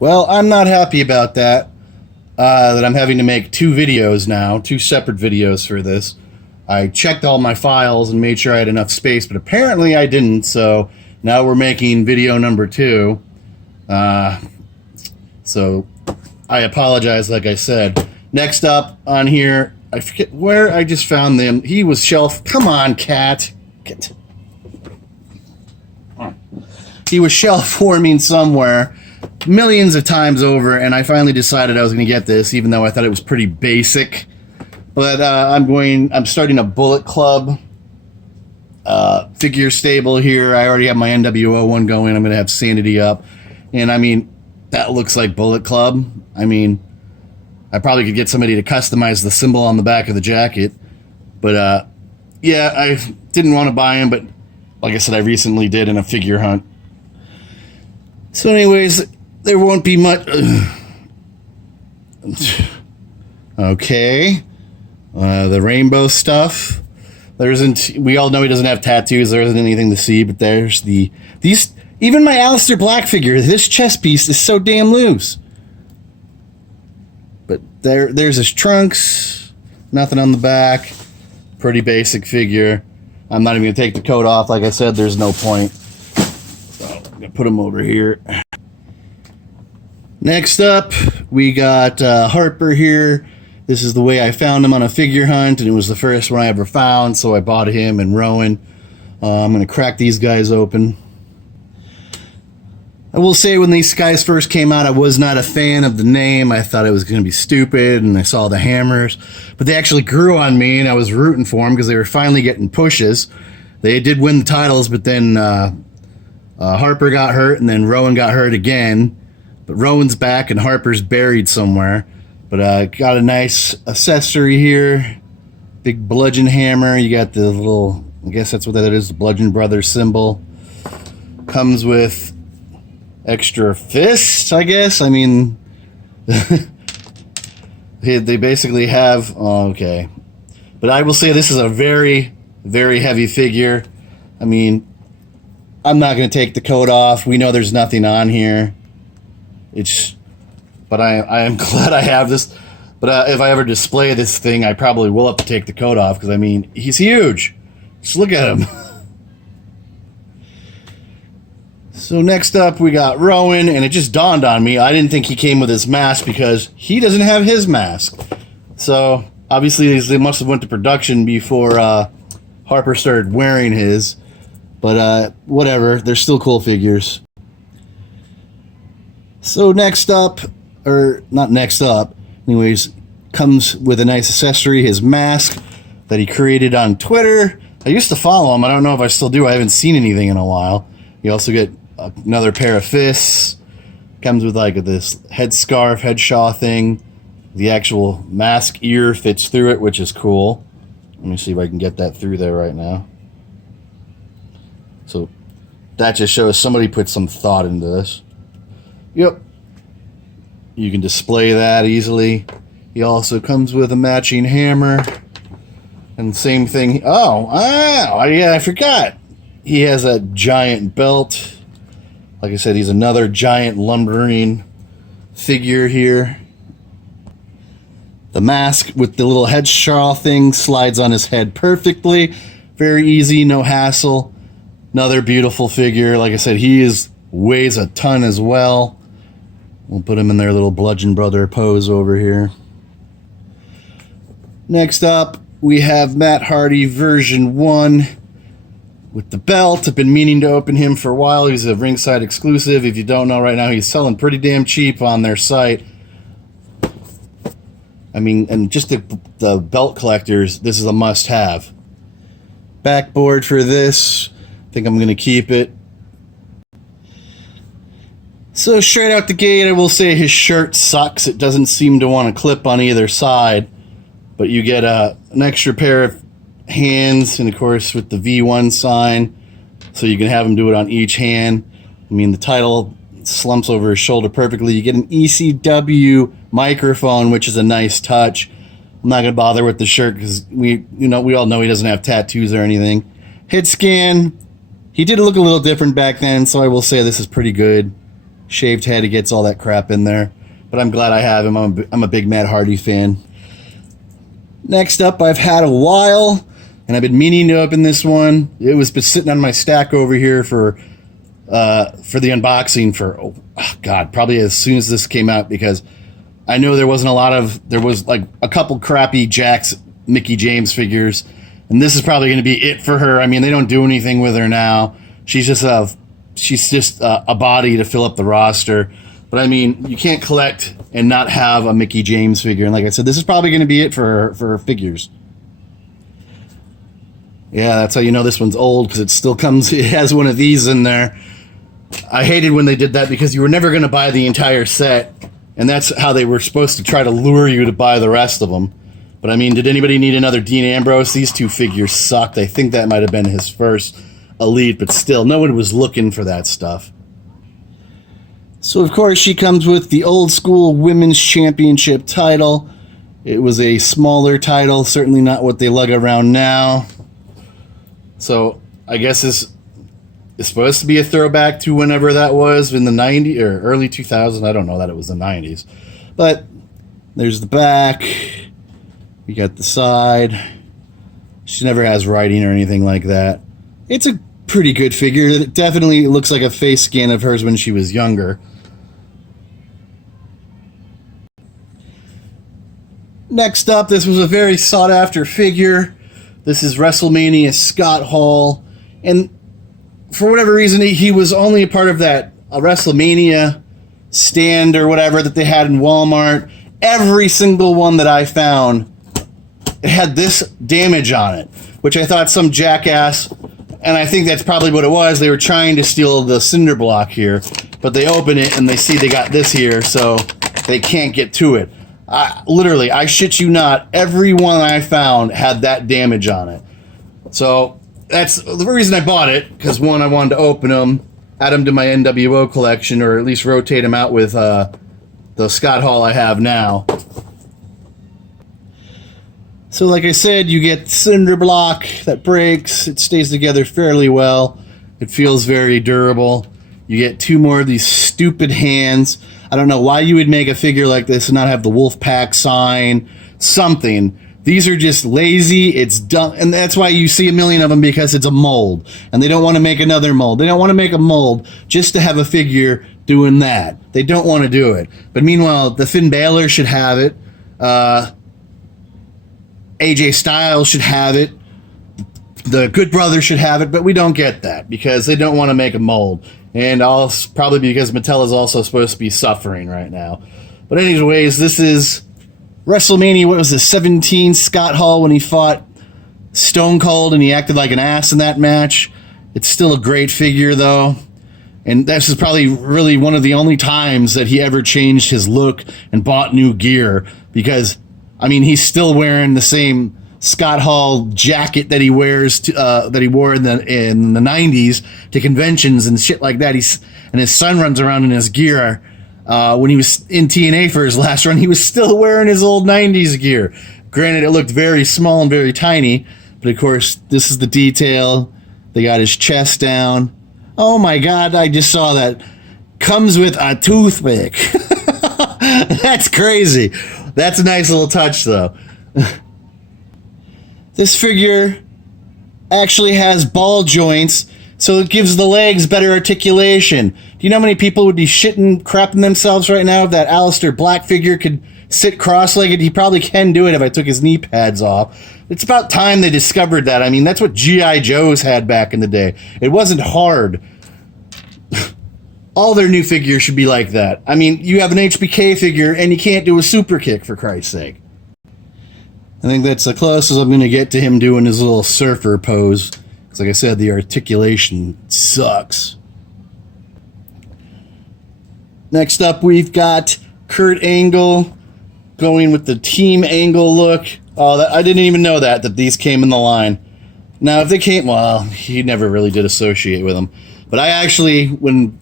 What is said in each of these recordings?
Well, I'm not happy about that. That I'm having to make two videos now, two separate videos for this. I checked all my files and made sure I had enough space, but apparently I didn't, so now we're making video number 2. So I apologize, like I said. Next up on here, I forget where I just found them. He was shelf. Come on, cat. He was shelf forming somewhere millions of times over, and I finally decided I was going to get this, even though I thought it was pretty basic. But I'm starting a Bullet Club figure stable here. I already have my NWO one going. I'm going to have Sanity up, and I mean, that looks like Bullet Club. I mean, I probably could get somebody to customize the symbol on the back of the jacket, but yeah, I didn't want to buy him, but like I said, I recently did in a figure hunt. So anyways, there won't be much. Okay. The rainbow stuff. There isn't. We all know he doesn't have tattoos. There isn't anything to see, but there's these. Even my Aleister Black figure, this chest piece is so damn loose. But there's his trunks. Nothing on the back. Pretty basic figure. I'm not even gonna take the coat off. Like I said, there's no point. So I'm gonna put him over here. Next up, we got Harper here. This is the way I found him on a figure hunt, and it was the first one I ever found, so I bought him and Rowan. I'm going to crack these guys open. I will say, when these guys first came out, I was not a fan of the name. I thought it was going to be stupid, and I saw the hammers. But they actually grew on me, and I was rooting for them because they were finally getting pushes. They did win the titles, but then Harper got hurt, and then Rowan got hurt again. But Rowan's back, and Harper's buried somewhere. But got a nice accessory here. Big bludgeon hammer. You got the little, I guess that's what that is, the Bludgeon Brothers symbol. Comes with extra fists, I guess. I mean, they basically have, oh, okay. But I will say this is a very, very heavy figure. I mean, I'm not going to take the coat off. We know there's nothing on here. But I am glad I have this. But if I ever display this thing, I probably will have to take the coat off, because I mean, he's huge. Just look at him. So next up, we got Rowan, and it just dawned on me, I didn't think he came with his mask because he doesn't have his mask. So obviously they must have went to production before Harper started wearing his. But whatever, they're still cool figures. So next up, or not next up, anyways, comes with a nice accessory, his mask that he created on Twitter. I used to follow him. I don't know if I still do. I haven't seen anything in a while. You also get another pair of fists. Comes with like this headscarf, headshaw thing. The actual mask ear fits through it, which is cool. Let me see if I can get that through there right now. So that just shows somebody put some thought into this. Yep. You can display that easily. He also comes with a matching hammer. And same thing. Oh, yeah, I forgot. He has a giant belt. Like I said, he's another giant lumbering figure here. The mask with the little head shawl thing slides on his head perfectly. Very easy, no hassle. Another beautiful figure. Like I said, weighs a ton as well. We'll put him in their little Bludgeon Brother pose over here. Next up, we have Matt Hardy version 1 with the belt. I've been meaning to open him for a while. He's a ringside exclusive. If you don't know, right now he's selling pretty damn cheap on their site. I mean, and just the belt collectors, this is a must-have. Backboard for this. I think I'm going to keep it. So straight out the gate, I will say his shirt sucks. It doesn't seem to want to clip on either side. But you get an extra pair of hands, and of course with the V1 sign, so you can have him do it on each hand. I mean, the title slumps over his shoulder perfectly. You get an ECW microphone, which is a nice touch. I'm not going to bother with the shirt because we all know he doesn't have tattoos or anything. Hit scan. He did look a little different back then, so I will say this is pretty good. Shaved head, he gets all that crap in there. But I'm glad I have him. I'm a big Matt Hardy fan. Next up, I've had a while, and I've been meaning to open this one. It was been sitting on my stack over here for the unboxing for, oh God, probably as soon as this came out, because I know there was like a couple crappy Jax Mickie James figures, and this is probably going to be it for her. I mean, they don't do anything with her now. She's just a body to fill up the roster. But I mean, you can't collect and not have a Mickie James figure. And like I said, this is probably going to be it for her figures. Yeah, that's how you know this one's old, because it has one of these in there. I hated when they did that, because you were never going to buy the entire set, and that's how they were supposed to try to lure you to buy the rest of them. But I mean, did anybody need another Dean Ambrose? These two figures sucked. I think that might have been his first Elite, but still, no one was looking for that stuff. So, of course, she comes with the old school Women's Championship title. It was a smaller title, certainly not what they lug around now. So, I guess this is supposed to be a throwback to whenever that was, in the 90s or early 2000s. I don't know that it was the 90s. But there's the back. We got the side. She never has writing or anything like that. It's a pretty good figure. It definitely looks like a face scan of hers when she was younger. Next up, this was a very sought after figure. This is WrestleMania Scott Hall. And for whatever reason, he was only a part of that WrestleMania stand or whatever that they had in Walmart. Every single one that I found had this damage on it, which I thought some jackass, and I think that's probably what it was. They were trying to steal the cinder block here, but they open it and they see they got this here, so they can't get to it. Literally, I shit you not, every one I found had that damage on it. So that's the reason I bought it, because one, I wanted to open them, add them to my NWO collection, or at least rotate them out with the Scott Hall I have now. So like I said, you get cinder block that breaks. It stays together fairly well. It feels very durable. You get two more of these stupid hands. I don't know why you would make a figure like this and not have the Wolfpack sign, something. These are just lazy. It's dumb. And that's why you see a million of them, because it's a mold. And they don't want to make another mold. They don't want to make a mold just to have a figure doing that. They don't want to do it. But meanwhile, the Finn Balor should have it. AJ Styles should have it. The Good Brothers should have it, but we don't get that because they don't want to make a mold. And also, probably because Mattel is also supposed to be suffering right now. But anyways, this is WrestleMania, what was this, 17, Scott Hall, when he fought Stone Cold and he acted like an ass in that match. It's still a great figure, though. And this is probably really one of the only times that he ever changed his look and bought new gear, because, I mean, he's still wearing the same Scott Hall jacket that he wears that he wore in the 90s to conventions and shit like that. And his son runs around in his gear. When he was in TNA for his last run, he was still wearing his old 90s gear. Granted, it looked very small and very tiny, but of course, this is the detail. They got his chest down. Oh my God, I just saw that. Comes with a toothpick. That's crazy. That's a nice little touch, though. This figure actually has ball joints, so it gives the legs better articulation. Do you know how many people would be crapping themselves right now if that Aleister Black figure could sit cross-legged? He probably can do it if I took his knee pads off. It's about time they discovered that. I mean, that's what G.I. Joes had back in the day. It wasn't hard. All their new figures should be like that. I mean, you have an HBK figure and you can't do a super kick, for Christ's sake. I think that's the closest I'm going to get to him doing his little surfer pose. Because like I said, the articulation sucks. Next up, we've got Kurt Angle going with the Team Angle look. Oh, I didn't even know that these came in the line. Now, if they came, well, he never really did associate with them. But I actually, when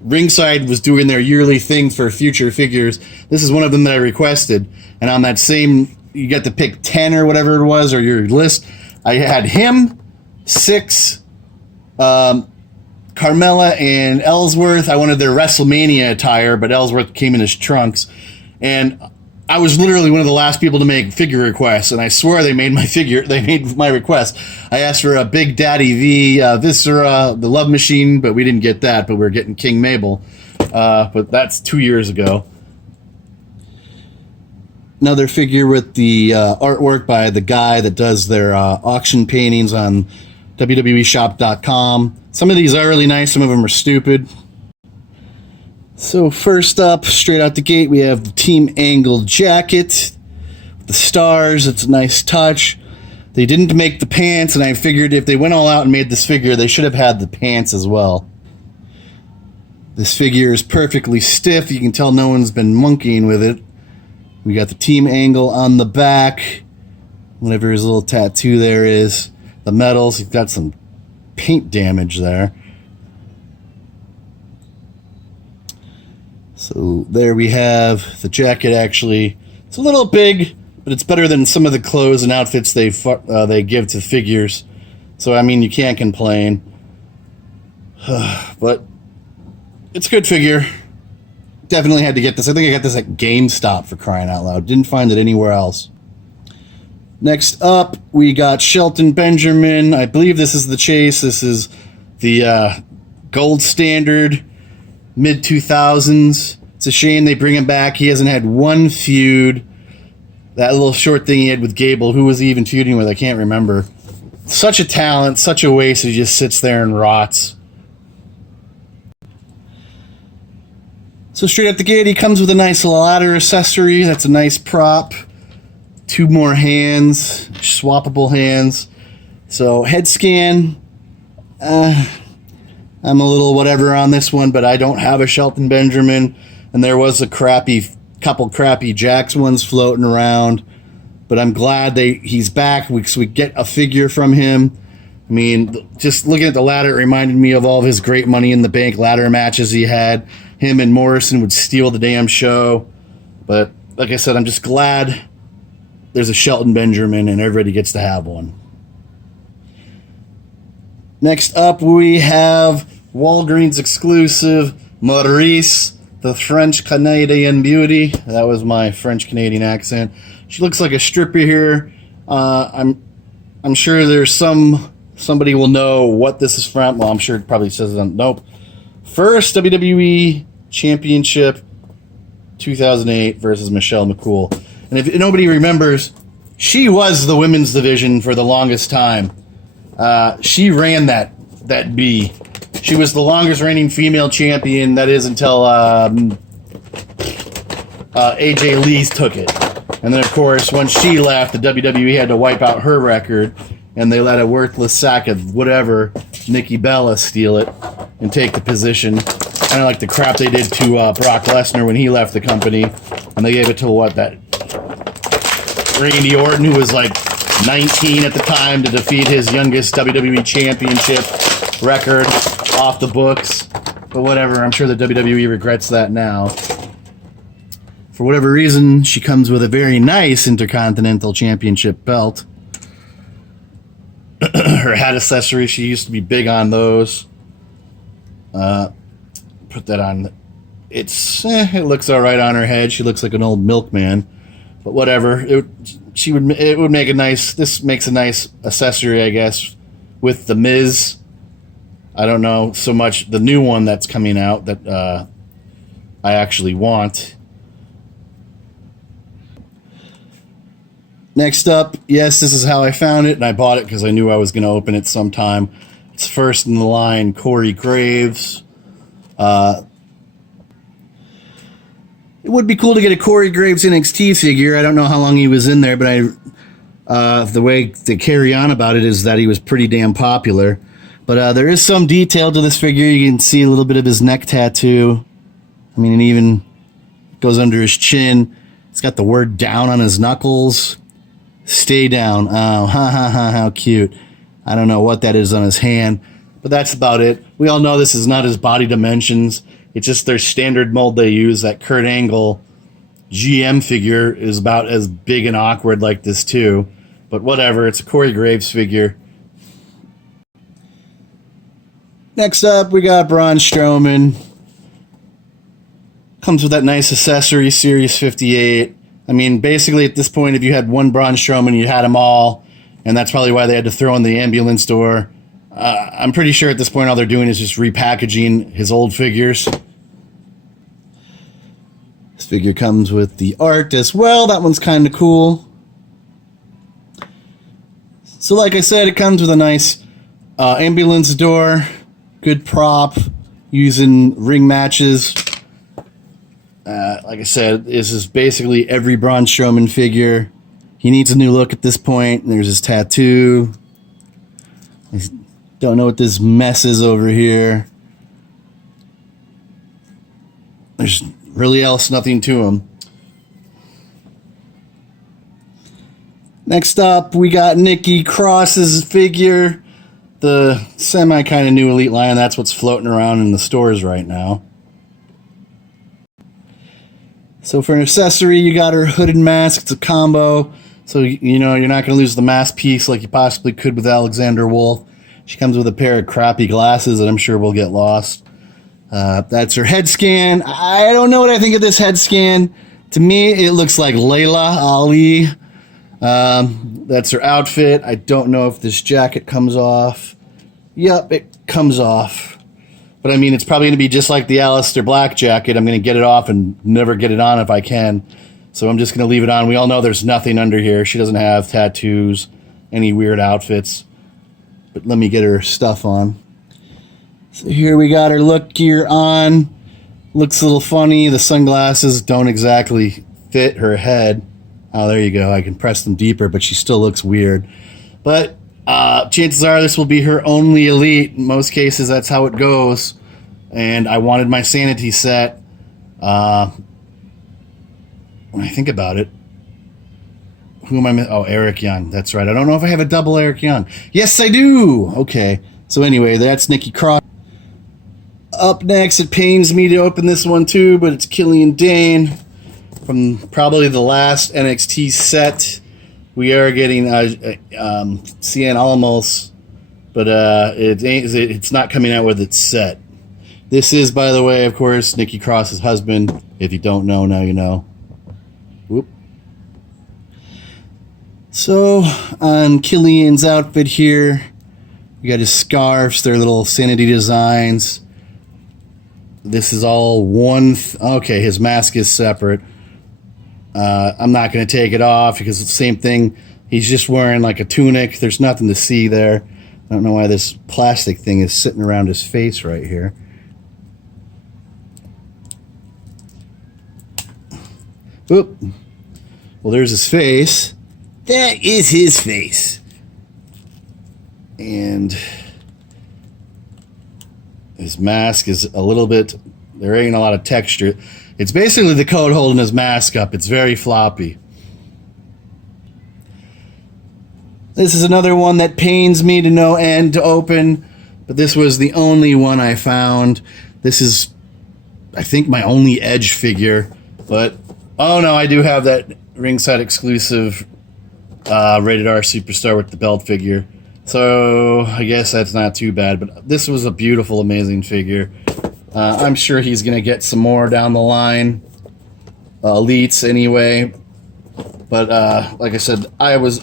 Ringside was doing their yearly thing for future figures, this is one of them that I requested. And on that same, you get to pick 10 or whatever it was, or your list, I had him, 6, Carmella and Ellsworth, I wanted their WrestleMania attire, but Ellsworth came in his trunks. And I was literally one of the last people to make figure requests, and I swear they made my request. I asked for a Big Daddy V, Viscera, the Love Machine, but we didn't get that, but we're getting King Mabel. But that's 2 years ago. Another figure with the artwork by the guy that does their auction paintings on WWEshop.com. Some of these are really nice, some of them are stupid. So first up, straight out the gate, we have the Team Angle jacket with the stars. It's a nice touch. They didn't make the pants, and I figured if they went all out and made this figure, they should have had the pants as well. This figure is perfectly stiff. You can tell no one's been monkeying with it. We got the Team Angle on the back, whatever his little tattoo there is. The medals, he's got some paint damage there. So there we have the jacket. Actually, it's a little big, but it's better than some of the clothes and outfits they give to figures. So I mean, you can't complain. But it's a good figure. Definitely had to get this. I think I got this at GameStop, for crying out loud. Didn't find it anywhere else. Next up, we got Shelton Benjamin. I believe this is the chase. This is the gold standard, mid-2000s. It's a shame they bring him back. He hasn't had one feud. That little short thing he had with Gable, who was he even feuding with? I can't remember. Such a talent, such a waste. He just sits there and rots. So straight out the gate, he comes with a nice ladder accessory. That's a nice prop. 2 more hands, swappable hands. So head scan. I'm a little whatever on this one, but I don't have a Shelton Benjamin, and there was a couple crappy Jax ones floating around. But I'm glad he's back. So we get a figure from him. I mean, just looking at the ladder, it reminded me of all of his great Money in the Bank ladder matches he had. Him and Morrison would steal the damn show. But like I said, I'm just glad there's a Shelton Benjamin and everybody gets to have one. Next up, we have Walgreens exclusive Maurice, the French-Canadian beauty. That was my French-Canadian accent. She looks like a stripper here. I'm sure there's somebody will know what this is from. Well, I'm sure it probably says it on. Nope. First WWE Championship 2008 versus Michelle McCool. And if nobody remembers, she was the women's division for the longest time. She ran that B. She was the longest reigning female champion. That is until AJ Lee took it. And then, of course, when she left, the WWE had to wipe out her record, and they let a worthless sack of whatever, Nikki Bella, steal it and take the position. Kind of like the crap they did to Brock Lesnar when he left the company. And they gave it to Randy Orton, who was like 19 at the time, to defeat his youngest WWE Championship record off the books. But whatever, I'm sure the WWE regrets that now. For whatever reason, she comes with a very nice Intercontinental Championship belt. Her hat accessory, she used to be big on those. Put that on. It looks all right on her head. She looks like an old milkman. But whatever, it would make a nice. This makes a nice accessory, I guess, with the Miz. I don't know so much the new one that's coming out that I actually want. Next up, yes, this is how I found it, and I bought it because I knew I was going to open it sometime. It's first in the line, Corey Graves. It would be cool to get a Corey Graves NXT figure. I don't know how long he was in there, but the way they carry on about it is that he was pretty damn popular. But there is some detail to this figure. You can see a little bit of his neck tattoo. I mean, it even goes under his chin. It's got the word down on his knuckles. Stay down. Oh, how cute. I don't know what that is on his hand, but that's about it. We all know this is not his body dimensions. It's just their standard mold they use. That Kurt Angle GM figure is about as big and awkward like this too. But whatever, it's a Corey Graves figure. Next up, we got Braun Strowman. Comes with that nice accessory, Series 58. I mean, basically at this point, if you had one Braun Strowman, you had them all. And that's probably why they had to throw in the ambulance door. I'm pretty sure at this point all they're doing is just repackaging his old figures. This figure comes with the art as well. That one's kind of cool. So like I said, it comes with a nice ambulance door. Good prop. Using ring matches. Like I said, this is basically every Braun Strowman figure. He needs a new look at this point. There's his tattoo. I don't know what this mess is over here. There's really else nothing to him. Next up, we got Nikki Cross's figure. The semi kind of new Elite line. That's what's floating around in the stores right now. So for an accessory, you got her hooded mask. It's a combo. So, you know, you're not going to lose the mask piece like you possibly could with Alexander Wolf. She comes with a pair of crappy glasses that I'm sure will get lost. That's her head scan. I don't know what I think of this head scan. To me, it looks like Layla Ali. That's her outfit. I don't know if this jacket comes off. Yep, it comes off. But I mean, it's probably going to be just like the Aleister Black jacket. I'm going to get it off and never get it on if I can. So I'm just going to leave it on. We all know there's nothing under here. She doesn't have tattoos, any weird outfits. But let me get her stuff on. So here we got her look gear on. Looks a little funny. The sunglasses don't exactly fit her head. Oh, there you go. I can press them deeper, but she still looks weird. But chances are this will be her only Elite. In most cases, that's how it goes. And I wanted my sanity set. When I think about it, who am I missing? Oh, Eric Young. That's right. I don't know if I have a double Eric Young. Yes, I do. Okay. So anyway, that's Nikki Cross. Up next, it pains me to open this one too, but it's Killian Dane from probably the last NXT set. We are getting Cien Alamos, but it's not coming out with its set. This is, by the way, of course, Nikki Cross's husband. If you don't know, now you know. Whoop. So, on Killian's outfit here, you got his scarves, their little sanity designs. This is all one. Okay, his mask is separate. I'm not going to take it off because it's the same thing. He's just wearing like a tunic. There's nothing to see there. I don't know why this plastic thing is sitting around his face right here. Oop. Well, there's his face. That is his face. And his mask is a little bit, there ain't a lot of texture. It's basically the coat holding his mask up. It's very floppy. This is another one that pains me to no end to open, but this was the only one I found. This is, I think, my only Edge figure, but oh no, I do have that ringside exclusive rated R Superstar with the belt figure. So I guess that's not too bad, but this was a beautiful, amazing figure. I'm sure he's going to get some more down the line. Elites anyway. But like I said, I was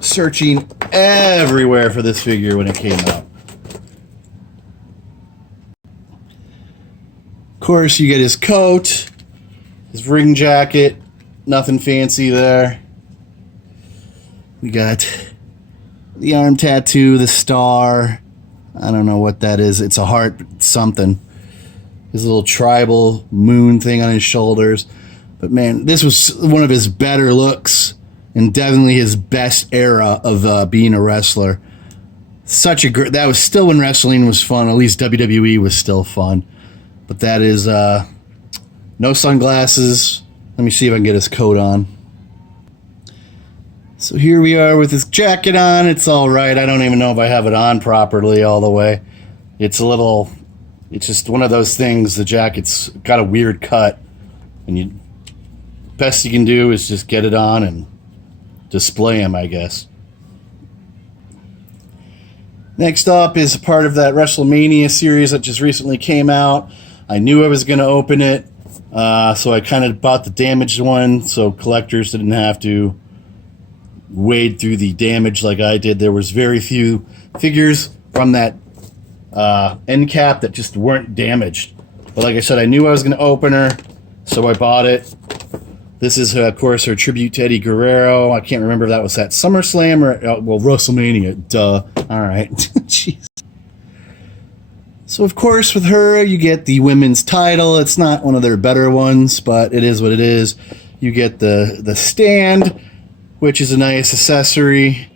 searching everywhere for this figure when it came out. Of course, you get his coat, his ring jacket, nothing fancy there. We got the arm tattoo, the star. I don't know what that is. It's a heart, but it's something. His little tribal moon thing on his shoulders. But man, this was one of his better looks and definitely his best era of being a wrestler. Such a great, that was still when wrestling was fun. At least WWE was still fun. But that is no sunglasses. Let me see if I can get his coat on. So here we are with his jacket on. It's all right. I don't even know if I have it on properly all the way. It's a little, it's just one of those things. The jacket's got a weird cut, and best you can do is just get it on and display him, I guess. Next up is part of that WrestleMania series that just recently came out. I knew I was going to open it, so I kind of bought the damaged one so collectors didn't have to wade through the damage like I did. There was very few figures from that end cap that just weren't damaged. But like I said, I knew I was going to open her, so I bought it. This is, of course, her tribute to Eddie Guerrero. I can't remember if that was at SummerSlam or, well, WrestleMania. Duh. All right. Jeez. So, of course, with her, you get the women's title. It's not one of their better ones, but it is what it is. You get the stand, which is a nice accessory.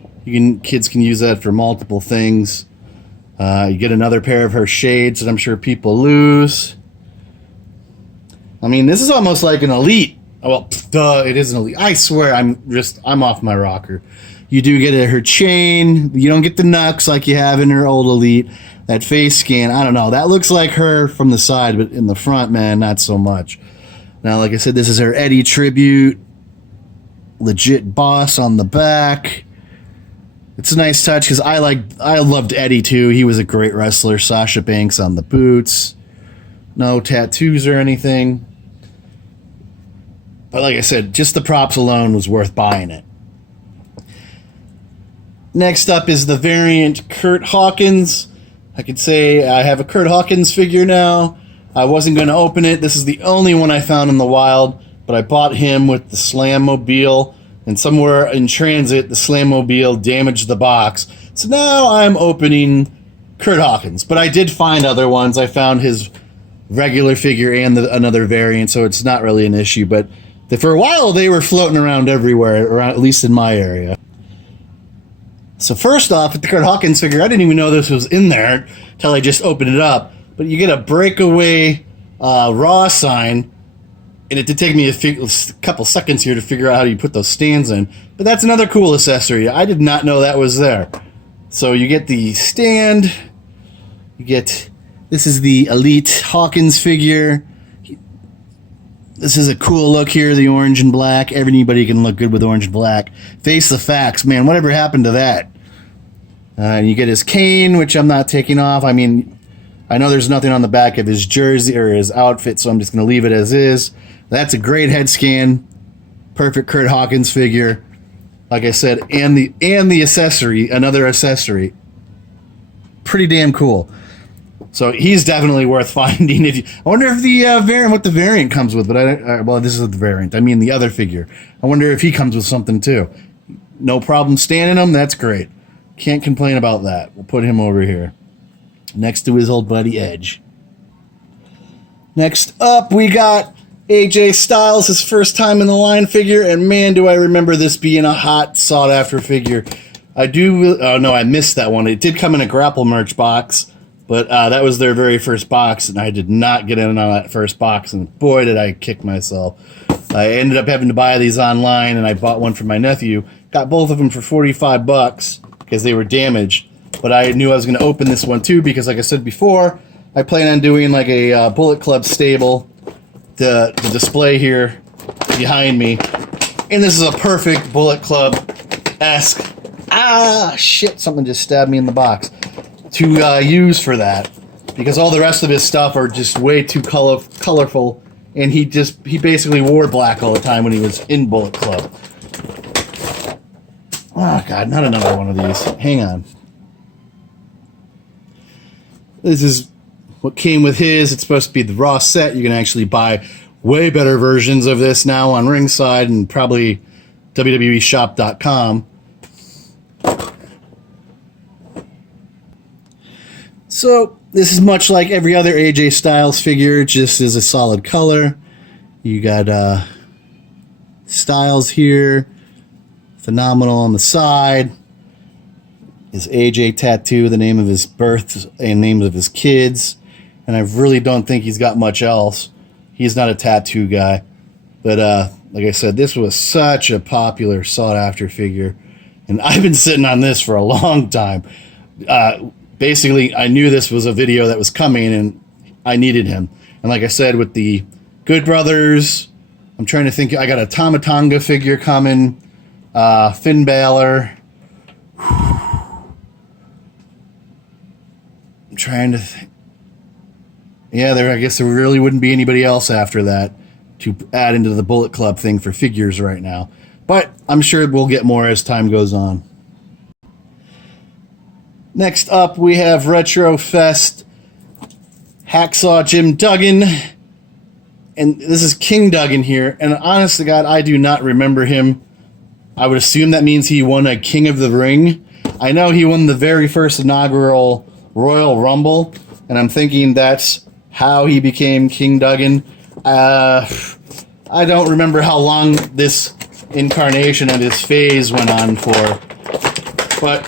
Kids can use that for multiple things. You get another pair of her shades that I'm sure people lose. I mean, this is almost like an Elite. Well, duh, it is an Elite. I swear, I'm off my rocker. You do get her chain. You don't get the knucks like you have in her old Elite. That face scan, I don't know. That looks like her from the side, but in the front, man, not so much. Now, like I said, this is her Eddie tribute. Legit boss on the back. It's a nice touch because I loved Eddie too. He was a great wrestler. Sasha Banks on the boots. No tattoos or anything. But like I said, just the props alone was worth buying it. Next up is the variant Kurt Hawkins. I could say I have a Kurt Hawkins figure now. I wasn't going to open it. This is the only one I found in the wild, but I bought him with the Slam-mobile, and somewhere in transit, the Slam-mobile damaged the box. So now I'm opening Kurt Hawkins, but I did find other ones. I found his regular figure and another variant, so it's not really an issue, but for a while, they were floating around everywhere, or at least in my area. So first off, with the Kurt Hawkins figure, I didn't even know this was in there until I just opened it up. But you get a breakaway Raw sign, and it did take me a couple seconds here to figure out how you put those stands in. But that's another cool accessory. I did not know that was there. So you get the stand. This is the Elite Hawkins figure. This is a cool look here, the orange and black. Anybody can look good with orange and black. Face the facts, man. Whatever happened to that? And you get his cane, which I'm not taking off. I mean, I know there's nothing on the back of his jersey or his outfit, so I'm just going to leave it as is. That's a great head scan. Perfect Kurt Hawkins figure. Like I said, and the accessory, another accessory. Pretty damn cool. So he's definitely worth finding. I wonder if the what the variant comes with, but well, this is the variant. I mean the other figure. I wonder if he comes with something too. No problem standing him. That's great. Can't complain about that. We'll put him over here, next to his old buddy Edge. Next up, we got AJ Styles, his first time in the line figure, and man, do I remember this being a hot, sought-after figure. I do. Oh no, I missed that one. It did come in a Grapple merch box. But that was their very first box, and I did not get in on that first box, and boy, did I kick myself. I ended up having to buy these online, and I bought one for my nephew. Got both of them for $45 because they were damaged. But I knew I was going to open this one too because, like I said before, I plan on doing like a Bullet Club stable, the display here behind me. And this is a perfect Bullet Club-esque. Ah, shit, something just stabbed me in the box. To use for that, because all the rest of his stuff are just way too colorful, and he basically wore black all the time when he was in Bullet Club. Oh god, not another one of these. Hang on. This is what came with his. It's supposed to be the Raw set. You can actually buy way better versions of this now on Ringside and probably WWEshop.com. So, this is much like every other AJ Styles figure, just is a solid color. You got Styles here, phenomenal on the side. His AJ tattoo, the name of his birth and names of his kids. And I really don't think he's got much else. He's not a tattoo guy. But like I said, this was such a popular, sought-after figure. And I've been sitting on this for a long time. Basically, I knew this was a video that was coming, and I needed him. And like I said, with the Good Brothers, I'm trying to think. I got a Tama Tonga figure coming, Finn Balor. I'm trying to yeah, I guess there really wouldn't be anybody else after that to add into the Bullet Club thing for figures right now. But I'm sure we'll get more as time goes on. Next up, we have Retro Fest Hacksaw Jim Duggan. And this is King Duggan here. And honest to God, I do not remember him. I would assume that means he won a King of the Ring. I know he won the very first inaugural Royal Rumble. And I'm thinking that's how he became King Duggan. I don't remember how long this incarnation of his phase went on for. But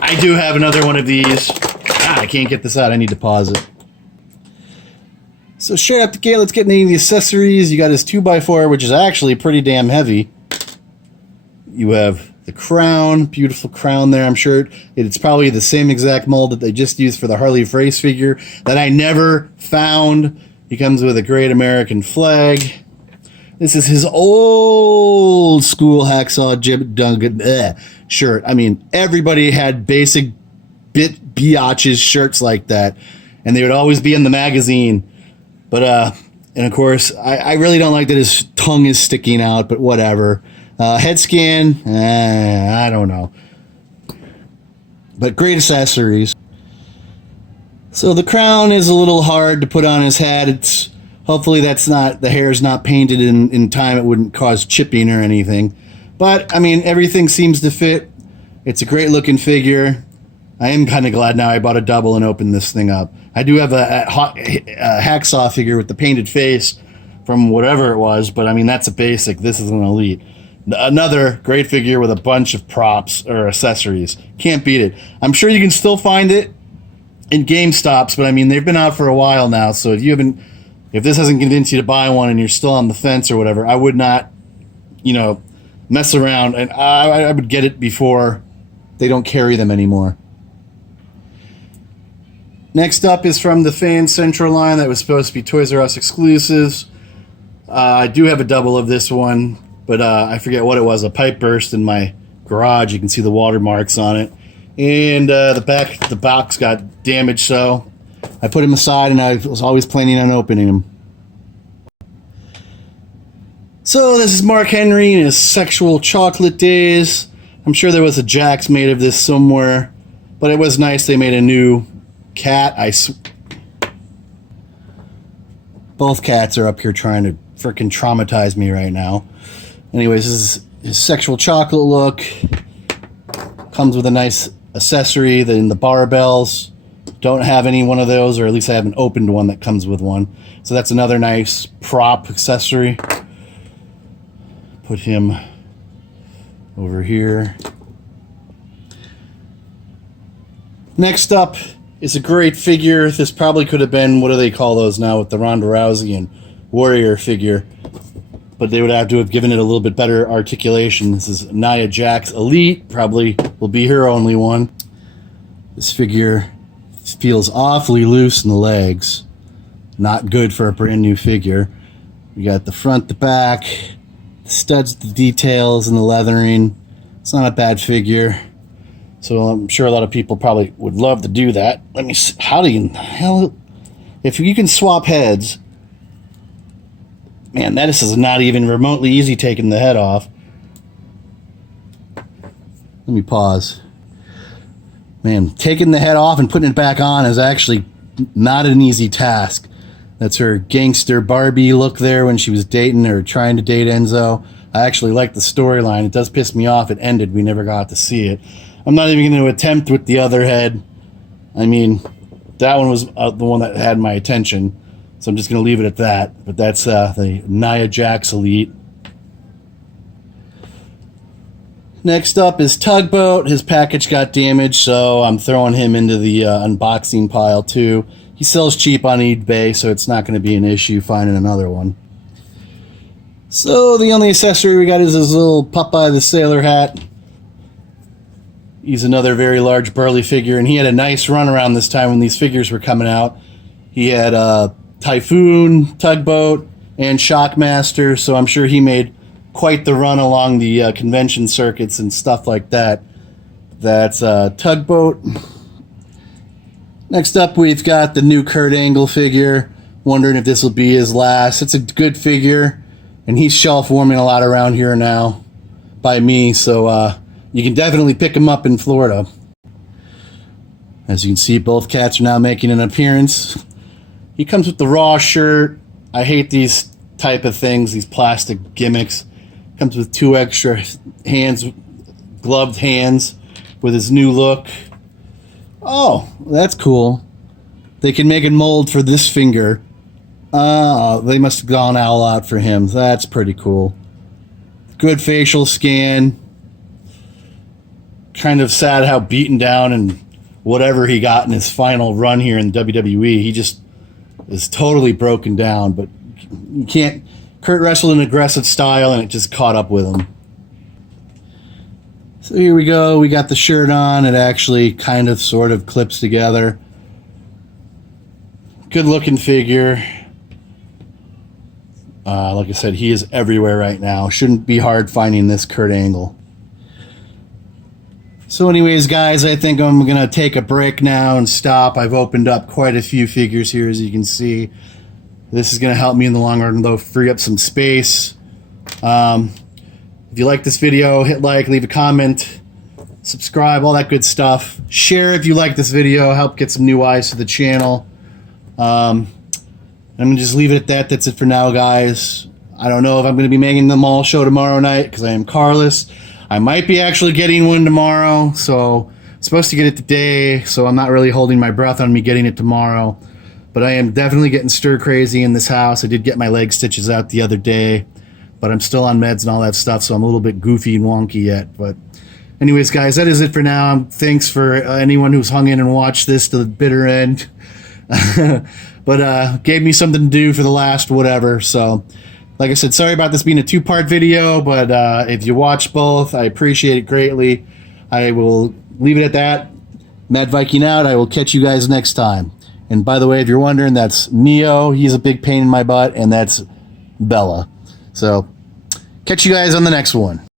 I do have another one of these. I can't get this out. I need to pause it. So straight up the gate, let's get into the accessories. You got his 2x4, which is actually pretty damn heavy. You have the crown, beautiful crown there. I'm sure it's probably the same exact mold that they just used for the Harley Race figure that I never found. He comes with a great American flag. This is his old school Hacksaw Jim Duggan shirt. I mean, everybody had basic biatches shirts like that, and they would always be in the magazine. But, and of course, I really don't like that his tongue is sticking out, but whatever. Head scan, I don't know. But great accessories. So the crown is a little hard to put on his head. It's hopefully that's not, the hair's not painted in time. It wouldn't cause chipping or anything. But, I mean, everything seems to fit. It's a great looking figure. I am kind of glad now I bought a double and opened this thing up. I do have a Hacksaw figure with the painted face from whatever it was, but I mean, that's a basic. This is an elite. Another great figure with a bunch of props or accessories. Can't beat it. I'm sure you can still find it in GameStops, but I mean, they've been out for a while now, so if this hasn't convinced you to buy one and you're still on the fence or whatever, I would not, mess around, and I would get it before they don't carry them anymore. Next up is from the Fan Central line that was supposed to be Toys R Us exclusives. I do have a double of this one, but I forget what it was. A pipe burst in my garage. You can see the watermarks on it. And the box got damaged, so I put him aside, and I was always planning on opening him. So this is Mark Henry in his sexual chocolate days. I'm sure there was a Jax made of this somewhere, but it was nice they made a new cat. Both cats are up here trying to freaking traumatize me right now. Anyways, this is his sexual chocolate look. Comes with a nice accessory in the barbells. Don't have any one of those, or at least I haven't opened one that comes with one. So that's another nice prop accessory. Put him over here. Next up is a great figure. This probably could have been, what do they call those now with the Ronda Rousey and Warrior figure? But they would have to have given it a little bit better articulation. This is Nia Jax Elite. Probably will be her only one. This figure feels awfully loose in the legs. Not good for a brand new figure. We got the front, the back, the studs, the details, and the leathering. It's not a bad figure. So I'm sure a lot of people probably would love to do that. Let me see. How do you, hell, if you can swap heads, man, that is not even remotely easy taking the head off. Let me pause. Man, taking the head off and putting it back on is actually not an easy task. That's her gangster Barbie look there when she was dating or trying to date Enzo. I actually like the storyline. It does piss me off. It ended. We never got to see it. I'm not even going to attempt with the other head. I mean, that one was the one that had my attention. So I'm just going to leave it at that. But that's the Nia Jax Elite. Next up is Tugboat. His package got damaged, so I'm throwing him into the unboxing pile too. He sells cheap on eBay, so it's not going to be an issue finding another one. So the only accessory we got is his little Popeye the Sailor hat. He's another very large burly figure, and he had a nice run around this time when these figures were coming out. He had Typhoon, Tugboat, and Shockmaster, so I'm sure he made quite the run along the convention circuits and stuff like that. That's Tugboat. Next up, we've got the new Kurt Angle figure. Wondering if this will be his last. It's a good figure, and he's shelf warming a lot around here now by me, so you can definitely pick him up in Florida. As you can see, both cats are now making an appearance. He comes with the Raw shirt. I hate these type of things, these plastic gimmicks. Comes with 2 extra hands, gloved hands, with his new look. Oh, that's cool. They can make a mold for this finger. They must have gone all out for him. That's pretty cool. Good facial scan. Kind of sad how beaten down and whatever he got in his final run here in WWE. He just is totally broken down, but you can't. Kurt wrestled in aggressive style and it just caught up with him. So here we go. We got the shirt on. It actually kind of sort of clips together. Good looking figure. Like I said, he is everywhere right now. Shouldn't be hard finding this Kurt Angle. So anyways, guys, I think I'm going to take a break now and stop. I've opened up quite a few figures here, as you can see. This is going to help me in the long run, though, free up some space. If you like this video, hit like, leave a comment, subscribe, all that good stuff. Share if you like this video, help get some new eyes to the channel. I'm going to just leave it at that. That's it for now, guys. I don't know if I'm going to be making the mall show tomorrow night because I am carless. I might be actually getting one tomorrow, so I'm supposed to get it today, so I'm not really holding my breath on me getting it tomorrow. But I am definitely getting stir crazy in this house. I did get my leg stitches out the other day, but I'm still on meds and all that stuff, so I'm a little bit goofy and wonky yet. But anyways, guys, that is it for now. Thanks for anyone who's hung in and watched this to the bitter end. But gave me something to do for the last whatever. So like I said, sorry about this being a 2-part video, but if you watch both, I appreciate it greatly. I will leave it at that. Mad Viking out. I will catch you guys next time. And by the way, if you're wondering, that's Neo. He's a big pain in my butt, and that's Bella. So catch you guys on the next one.